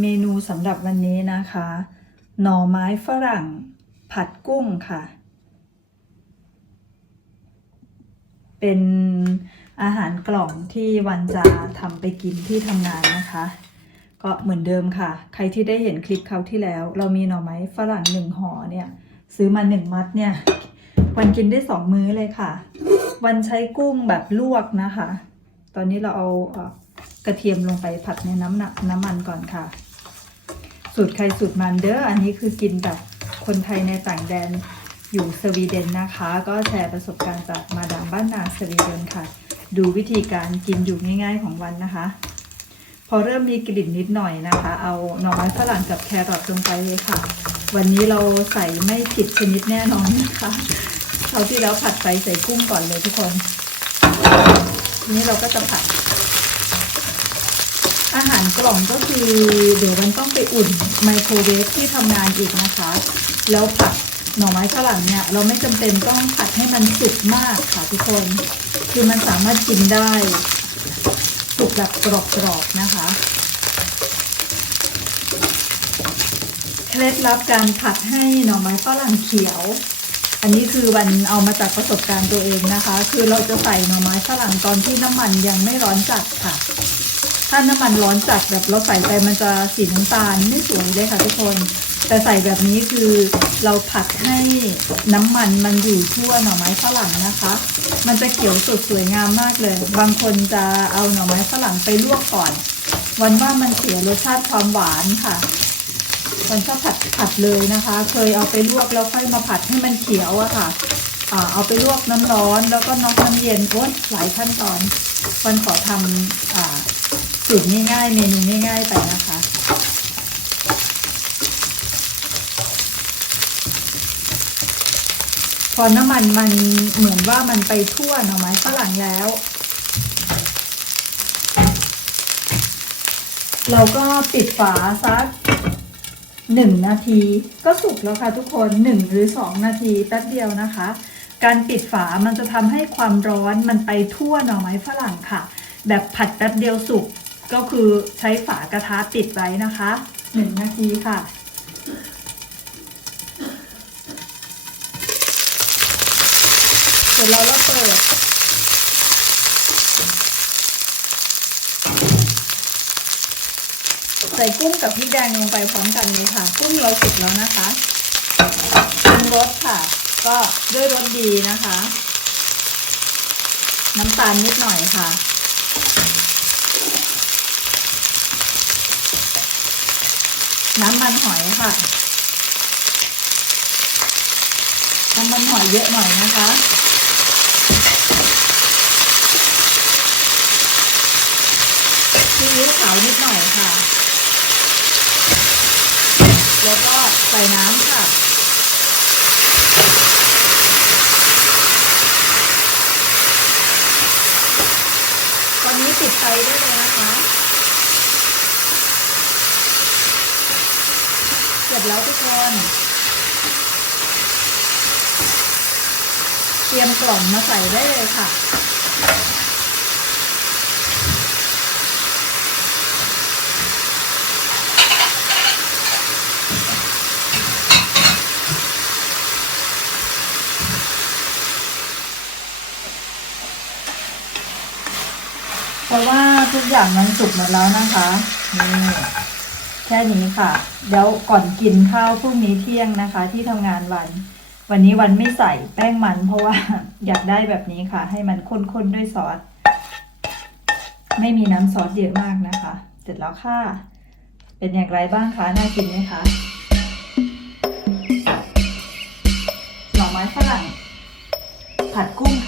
เมนูสำหรับวันนี้นะคะ หน่อไม้ฝรั่ง ผัดกุ้งค่ะ เป็น อาหารกล่องที่วันจะทำไปกินที่ทำงานนะคะ ก็เหมือนเดิมค่ะ ใครที่ได้เห็นคลิปเขาที่แล้ว เรามีหน่อไม้ฝรั่งหนึ่งห่อเนี่ย ซื้อมาหนึ่งมัดเนี่ย วันกินได้สองมื้อเลยค่ะ วันใช้กุ้งแบบลวกนะคะ ตอนนี้เราเอากระเทียมลงไปผัดในน้ำหนักน้ำมันก่อนค่ะ สูตรใครสูตรมันเด้ออันนี้คือกินแบบคนไทยในต่างแดนอยู่สวีเดนนะคะ ก็แชร์ประสบการณ์จากมาดามบ้านนาสวีเดนค่ะ ดูวิธีการกินอยู่ง่าย ๆ ของวันนะคะ พอเริ่มมีกลิ่นนิดหน่อยนะคะ เอาหน่อไม้ฝรั่งกับแครอทลงไปเลยค่ะ วันนี้เราใส่ไม่ผิดชนิดแน่นอนนะคะเขาวที่แล้วผัดไปใส่กุ้งก่อนเลยทุกคนทีนี้เราก็จะผัด อาหารกล่องก็คือเดี๋ยวมันต้องไปอุ่นไมโครเวฟที่ทำงานอีกนะคะ แล้วผัด หน่อไม้ฝรั่งเนี่ย เราไม่จำเป็นต้องผัดให้มันสุกมากค่ะทุกคน คือมันสามารถกินได้สุกแบบกรอบๆนะคะเคล็ดลับการผัดให้หน่อไม้ฝรั่งเขียว อันนี้คือวันเอามาจากประสบการณ์ตัวเองนะคะ คือเราจะใส่หน่อไม้ฝรั่งตอนที่น้ำมันยังไม่ร้อนจัดค่ะ ถ้าน้ำมันร้อนจัดแบบเราใส่ไปมันจะสีน้ำตาลไม่สวยเลยค่ะทุกคน แต่ใส่แบบนี้คือ เราผัดให้น้ำมันมันอยู่ทั่วหน่อไม้ฝรั่งนะคะ มันจะเขียวสดสวยงามมากเลย บางคนจะเอาหน่อไม้ฝรั่งไปลวกก่อน วันว่ามันเสียรสชาติความหวานค่ะมันชอบผัดผัดเลยนะคะ เคยเอาไปลวกแล้วค่อยมาผัดให้มันเขียวอะค่ะอ่าเอาไปลวกน้ำร้อน แล้วก็น็อกน้ำเย็นโอ้ยหลายขั้นตอนวันขอทำอ่าสูตรง่ายๆ เมนูง่ายๆไปนะคะ พอน้ำมันมันเหมือนว่ามันไปทั่วหน่อไม้ฝรั่งแล้ว เราก็ปิดฝาสักหนึ่งนาที ก็สุกแล้วค่ะทุกคนหนึ่งหรือสองนาทีแป๊บเดียวนะคะ การปิดฝามันจะทำให้ความร้อนมันไปทั่วหน่อไม้ฝรั่งค่ะ แบบผัดแป๊บเดียวสุกก็คือใช้ฝากระทะปิดไว้นะคะหนึ่งนาทีค่ะ เสร็จแล้วเราเปิด ใส่กุ้งกับพริกแดงลงไปพร้อมกันเลยค่ะ กุ้งเราสุกแล้วนะคะปรุงรสค่ะ ก็ด้วยรสดีนะคะ น้ำตาลนิดหน่อยค่ะน้ำมันหอยค่ะ น้ำมันหอยเยอะหน่อยนะคะ ซีอิ๊วขาวนิดหน่อยค่ะ แล้วก็ใส่น้ำค่ะ ตอนนี้ปิดไฟได้เลยนะคะ เสร็จแล้วทุกคนเตรียมกล่องมาใส่ได้เลยค่ะ เพราะว่าทุกอย่างมันสุกหมดแล้วนะคะนี่แค่นี้ค่ะ เดี๋ยวก่อนกินข้าวพรุ่งนี้เที่ยงนะคะ ที่ทำงานวัน วันนี้วันไม่ใส่แป้งมัน เพราะว่าอยากได้แบบนี้ค่ะ ให้มันข้นๆด้วยซอสไม่มีน้ำซอสเยอะมากนะคะ เสร็จแล้วค่ะ เป็นอย่างไรบ้างคะ น่ากินไหมคะ หน่อไม้ฝรั่งผัดกุ้งค่ะ